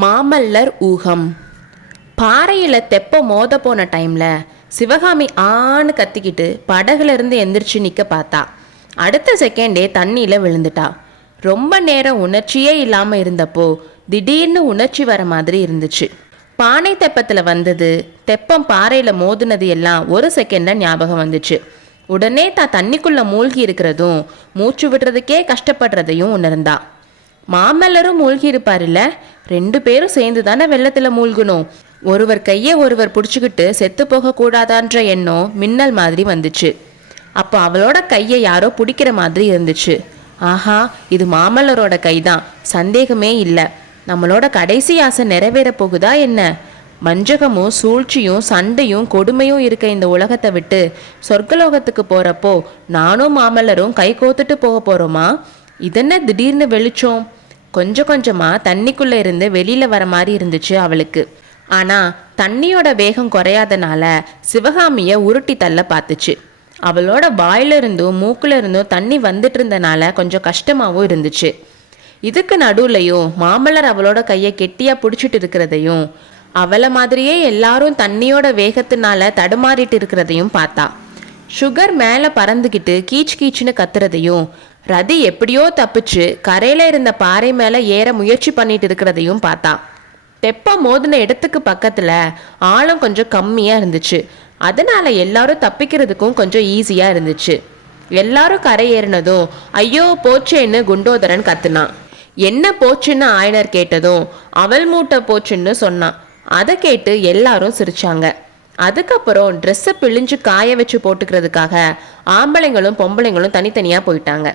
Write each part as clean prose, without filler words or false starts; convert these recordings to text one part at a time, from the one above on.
மாமல்லர் ஊகம். பாறையில் தெப்பம் மோத போன டைமில் சிவகாமி ஆன்னு கத்திக்கிட்டு படகுல இருந்து எந்திரிச்சு நிற்க பார்த்தா. அடுத்த செகண்டே தண்ணியில் விழுந்துட்டா. ரொம்ப நேரம் உணர்ச்சியே இல்லாமல் இருந்தப்போ திடீர்னு உணர்ச்சி வர மாதிரி இருந்துச்சு. பானை தெப்பத்தில் வந்தது, தெப்பம் பாறையில் மோதுனது எல்லாம் ஒரு செகண்டில் ஞாபகம் வந்துச்சு. உடனே தான் தண்ணிக்குள்ளே மூழ்கி இருக்கிறதும் மூச்சு விடுறதுக்கே கஷ்டப்படுறதையும் உணர்ந்தா. மாமல்லரும் மூழ்கி இருப்பார்ல, 2 பேரும் சேர்ந்து தானே வெள்ளத்தில் மூழ்கணும். ஒருவர் கையை ஒருவர் பிடிச்சிக்கிட்டு செத்து போக கூடாதான்ற எண்ணம் மின்னல் மாதிரி வந்துச்சு. அப்போ அவளோட கையை யாரோ பிடிக்கிற மாதிரி இருந்துச்சு. ஆஹா, இது மாமல்லரோட கைதான், சந்தேகமே இல்லை. நம்மளோட கடைசி ஆசை நிறைவேற போகுதா என்ன? வஞ்சகமும் சூழ்ச்சியும் சண்டையும் கொடுமையும் இருக்க இந்த உலகத்தை விட்டு சொர்க்கலோகத்துக்கு போறப்போ நானும் மாமல்லரும் கை கோத்துட்டு போக போறோமா? இதென்ன திடீர்னு வெளிச்சம்? கொஞ்சம் கொஞ்சமா தண்ணிக்குள்ள இருந்து வெளியில வர மாதிரி இருந்துச்சு அவளுக்கு. ஆனா தண்ணியோட வேகம் குறையாதனால சிவகாமிய உருட்டி தள்ள பார்த்துச்சு. அவளோட வாயில இருந்தும் மூக்குல இருந்தும் தண்ணி வந்துட்டு இருந்தனால கொஞ்சம் கஷ்டமாவும் இருந்துச்சு. இதுக்கு நடுவுலையும் மாமல்லர் அவளோட கையை கெட்டியா பிடிச்சிட்டு இருக்கிறதையும் அவளை மாதிரியே எல்லாரும் தண்ணியோட வேகத்தினால தடுமாறிட்டு இருக்கிறதையும் பார்த்தா. சுகர் மேலே பறந்துக்கிட்டு கீச் கீச்சுன்னு கத்துறதையும் ரதி எப்படியோ தப்பிச்சு கரையில இருந்த பாறை மேலே ஏற முயற்சி பண்ணிட்டு இருக்கிறதையும் பார்த்தா. தெப்பம் மோதின இடத்துக்கு பக்கத்துல ஆழம் கொஞ்சம் கம்மியா இருந்துச்சு. அதனால எல்லாரும் தப்பிக்கிறதுக்கும் கொஞ்சம் ஈஸியா இருந்துச்சு. எல்லாரும் கரை ஏறினதும் ஐயோ போச்சேன்னு குண்டோதரன் கத்துனான். என்ன போச்சுன்னு ஆயனர் கேட்டதும் அவள் மூட்டை போச்சுன்னு சொன்னான். அதை கேட்டு எல்லாரும் சிரிச்சாங்க. அதுக்கப்புறம் ட்ரெஸ்ஸை பிழிஞ்சு காய வச்சு போட்டுக்கிறதுக்காக ஆம்பளைங்களும் பொம்பளைங்களும் தனித்தனியாக போயிட்டாங்க.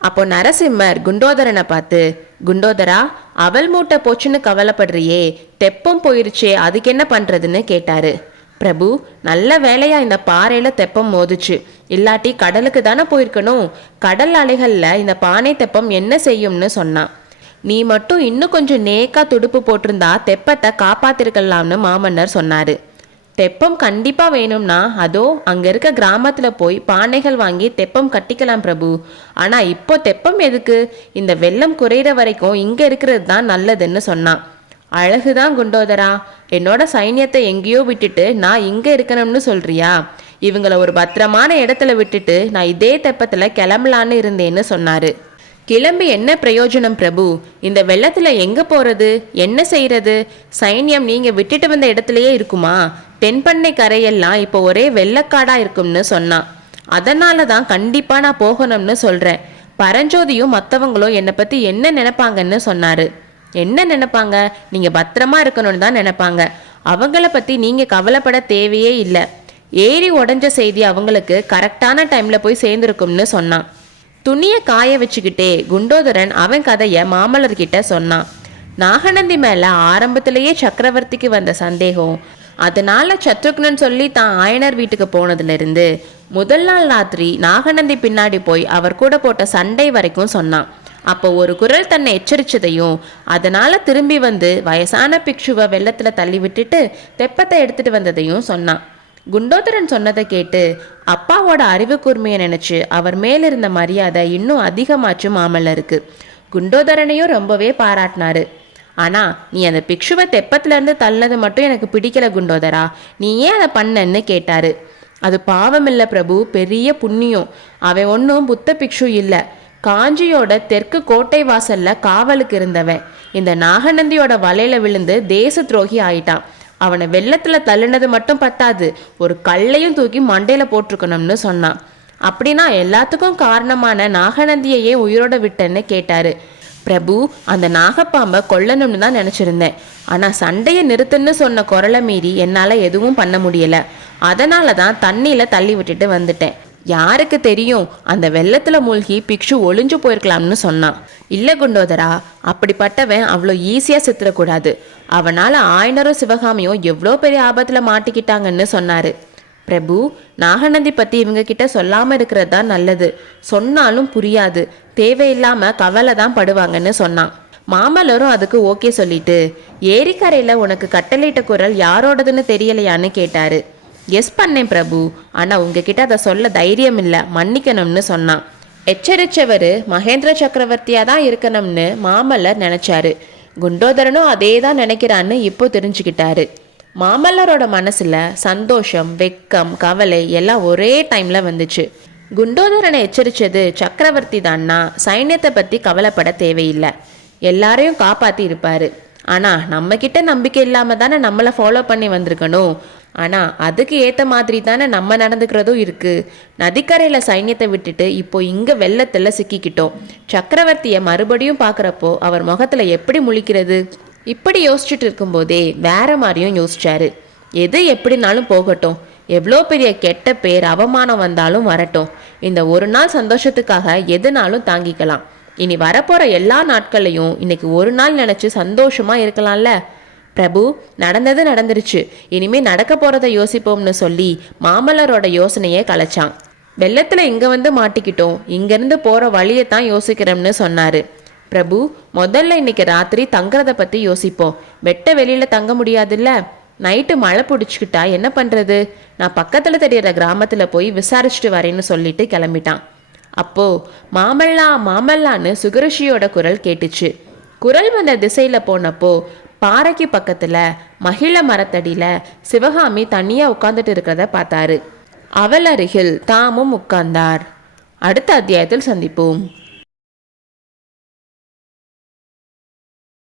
அப்போ நரசிம்மர் குண்டோதரனை பார்த்து, குண்டோதரா, அவள் மூட்டை போச்சுன்னு கவலைப்படுறியே, தெப்பம் போயிருச்சே, அதுக்கு என்ன பண்ணுறதுன்னு கேட்டாரு. பிரபு, நல்ல வேலையா இந்த பாறையில் தெப்பம் மோதுச்சு, இல்லாட்டி கடலுக்கு தானே போயிருக்கணும். கடல் அலைகளில் இந்த பானை தெப்பம் என்ன செய்யும்னு சொன்னான். நீ மட்டும் இன்னும் கொஞ்சம் நேக்கா துடுப்பு போட்டிருந்தா தெப்பத்தை காப்பாத்திருக்கலாம்னு மாமன்னர் சொன்னாரு. தெப்பம் கண்டிப்பா வேணும்னா அதோ அங்க இருக்க கிராமத்துல போய் பானைகள் வாங்கி தெப்பம் கட்டிக்கலாம் பிரபு. ஆனா இப்போ தெப்பம் எதுக்கு? இந்த வெள்ளம் குறையிற வரைக்கும் இங்க இருக்கிறது தான் நல்லதுன்னு சொன்னான். அழகுதான் குண்டோதரா, என்னோட சைன்யத்தை எங்கேயோ விட்டுட்டு நான் இங்க இருக்கணும்னு சொல்றியா? இவங்கள ஒரு பத்திரமான இடத்துல விட்டுட்டு நான் இதே தெப்பத்துல கிளம்பலான்னு இருந்தேன்னு சொன்னாரு. கிளம்பி என்ன பிரயோஜனம் பிரபு? இந்த வெள்ளத்துல எங்க போறது, என்ன செய்யறது? சைன்யம் நீங்க விட்டுட்டு வந்த இடத்துலயே இருக்குமா? தென்பண்ணை கரையெல்லாம் இப்போ ஒரே வெள்ளக்காடா இருக்கும்னு சொன்னான். அதனால தான் கண்டிப்பா நான் போகணும்னு சொல்றேன். பரஞ்சோதியும் மற்றவங்களும் என்னை பத்தி என்ன நினைப்பாங்கன்னு சொன்னாரு. என்ன நினைப்பாங்க? நீங்க பத்திரமா இருக்கணும்னு தான் நினைப்பாங்க. அவங்கள பத்தி நீங்க கவலைப்பட தேவையே இல்லை. ஏறி உடஞ்ச செய்தி அவங்களுக்கு கரெக்டான டைம்ல போய் சேர்ந்துருக்கும்னு சொன்னான். துணியை காய வச்சுக்கிட்டே குண்டோதரன் அவன் கதையை மாமல்லர்கிட்ட சொன்னான். நாகநந்தி மேல ஆரம்பத்திலேயே சக்கரவர்த்திக்கு வந்த சந்தேகம், அதனால சத்ருக்னன் சொல்லி தான் ஆயனர் வீட்டுக்கு போனதுல இருந்து முதல் நாள் ராத்திரி நாகநந்தி பின்னாடி போய் அவர் கூட போட்ட சண்டை வரைக்கும் சொன்னான். அப்போ ஒரு குரல் தன்னை எச்சரிச்சதையும் அதனால திரும்பி வந்து வயசான பிக்ஷுவை வெள்ளத்துல தள்ளி விட்டுட்டு தெப்பத்தை எடுத்துட்டு வந்ததையும் சொன்னான். குண்டோதரன் சொன்னதை கேட்டு அப்பாவோட அறிவு கூர்மையை நினைச்சு அவர் மேலிருந்த மரியாதை இன்னும் அதிகமாச்சு மாமல்லருக்கு. குண்டோதரனையும் ரொம்பவே பாராட்டினாரு. ஆனா நீ அந்த பிக்ஷுவை தெப்பத்துல இருந்து தள்ளது மட்டும் எனக்கு பிடிக்கல குண்டோதரா, நீ ஏன் அதை பண்ணன்னு கேட்டாரு. அது பாவம் இல்லை பிரபு, பெரிய புண்ணியம். அவன் ஒன்றும் புத்த பிக்ஷு இல்லை, காஞ்சியோட தெற்கு கோட்டை வாசல்ல காவலுக்கு இருந்தவன். இந்த நாகநந்தியோட வலையில விழுந்து தேச துரோகி ஆயிட்டான். அவனை வெள்ளத்துல தள்ளினது மட்டும் பத்தாது, ஒரு கல்லையும் தூக்கி மண்டையில போட்டிருக்கணும்னு சொன்னான். அப்படின்னா எல்லாத்துக்கும் காரணமான நாகநந்தியையே உயிரோட விட்டேன்னு கேட்டாரு. பிரபு, அந்த நாகப்பாம்பை கொல்லணும்னு தான் நினைச்சிருந்தேன். ஆனா சண்டையை நிறுத்துன்னு சொன்ன குரலை மீறி என்னால எதுவும் பண்ண முடியல. அதனால தான் தண்ணியில தள்ளி விட்டுட்டு வந்துட்டேன். யாருக்கு தெரியும், அந்த வெள்ளத்துல மூழ்கி பிக்ஷு ஒளிஞ்சு போயிருக்கலாம்னு சொன்னான். இல்ல குண்டோதரா, அப்படிப்பட்டவன் அவ்வளோ ஈஸியா சித்திரக்கூடாது. அவனால ஆயனரும் சிவகாமியும் எவ்வளோ பெரிய ஆபத்துல மாட்டிக்கிட்டாங்கன்னு சொன்னாரு. பிரபு, நாகநந்தி பத்தி இவங்க கிட்ட சொல்லாம இருக்கிறது தான் நல்லது. சொன்னாலும் புரியாது, தேவையில்லாம கவலை தான் படுவாங்கன்னு சொன்னான். மாமல்லரும் அதுக்கு ஓகே சொல்லிட்டு, ஏரிக்கரையில உனக்கு கட்டளையிட்ட குரல் யாரோடதுன்னு தெரியலையான்னு கேட்டாரு. எஸ் பண்ணேன் பிரபு, ஆனா உங்ககிட்ட அதை சொல்ல தைரியம் இல்லை, மன்னிக்கணும்னு சொன்னான். எச்சரிச்சவர் மகேந்திர சக்கரவர்த்தியா தான் இருக்கணும்னு மாமல்லர் நினைச்சாரு. குண்டோதரனும் அதே தான் நினைக்கிறான்னு இப்போ தெரிஞ்சுக்கிட்டாரு. மாமல்லரோட மனசுல சந்தோஷம், வெக்கம், கவலை எல்லாம் ஒரே டைம்ல வந்துச்சு. குண்டோதரனை எச்சரிச்சது சக்கரவர்த்தி தான்னா சைன்யத்தை பத்தி கவலைப்பட தேவையில்லை, எல்லாரையும் காப்பாத்தி இருப்பாரு. ஆனா நம்ம கிட்ட நம்பிக்கை இல்லாம தானே நம்மளை ஃபாலோ பண்ணி வந்திருக்கணும். ஆனா அதுக்கு ஏத்த மாதிரி தானே நம்ம நடந்துக்கிறதும் இருக்கு. நதிக்கரையில சைன்யத்தை விட்டுட்டு இப்போ இங்க வெள்ளத்துல சிக்கிக்கிட்டோம். சக்கரவர்த்திய மறுபடியும் பாக்குறப்போ அவர் முகத்துல எப்படி முழிக்கிறது? இப்படி யோசிச்சுட்டு இருக்கும்போதே வேற மாதிரியும் யோசிச்சாரு. எது எப்படினாலும் போகட்டும், எவ்வளோ பெரிய கெட்ட பேர் அவமானம் வந்தாலும் வரட்டும், இந்த ஒரு நாள் சந்தோஷத்துக்காக எதுனாலும் தாங்கிக்கலாம். இனி வரப்போற எல்லா நாட்களையும் இன்னைக்கு ஒரு நாள் நினைச்சு சந்தோஷமா இருக்கலாம்ல. பிரபு, நடந்தது நடந்துருச்சு, இனிமே நடக்க போறதை யோசிப்போம்னு சொல்லி மாமல்லரோட யோசனையே கலைச்சான். வெள்ளத்துல இங்க வந்து மாட்டிக்கிட்டோம், இங்கிருந்து போற வழியைத்தான் யோசிக்கிறோம்னு சொன்னாரு. பிரபு, முதல்ல இன்னைக்கு ராத்திரி தங்குறத பத்தி யோசிப்போம். வெட்ட வெளியில தங்க முடியாதுல்ல, நைட்டு மழை பிடிச்சிக்கிட்டா என்ன பண்றது? நான் பக்கத்துல தெரியற கிராமத்துல போய் விசாரிச்சுட்டு வரேன்னு சொல்லிட்டு கிளம்பிட்டான். அப்போ மாமல்லா மாமல்லான்னு சுகரிஷியோட குரல் கேட்டுச்சு. குரல் வந்த திசையில போனப்போ பாறைக்கு பக்கத்துல மகிழ மரத்தடியில சிவகாமி தனியா உட்கார்ந்துட்டு இருக்கிறத பார்த்தாரு. அவள் அருகில் தாமும் உட்கார்ந்தார். அடுத்த அத்தியாயத்தில் சந்திப்போம்.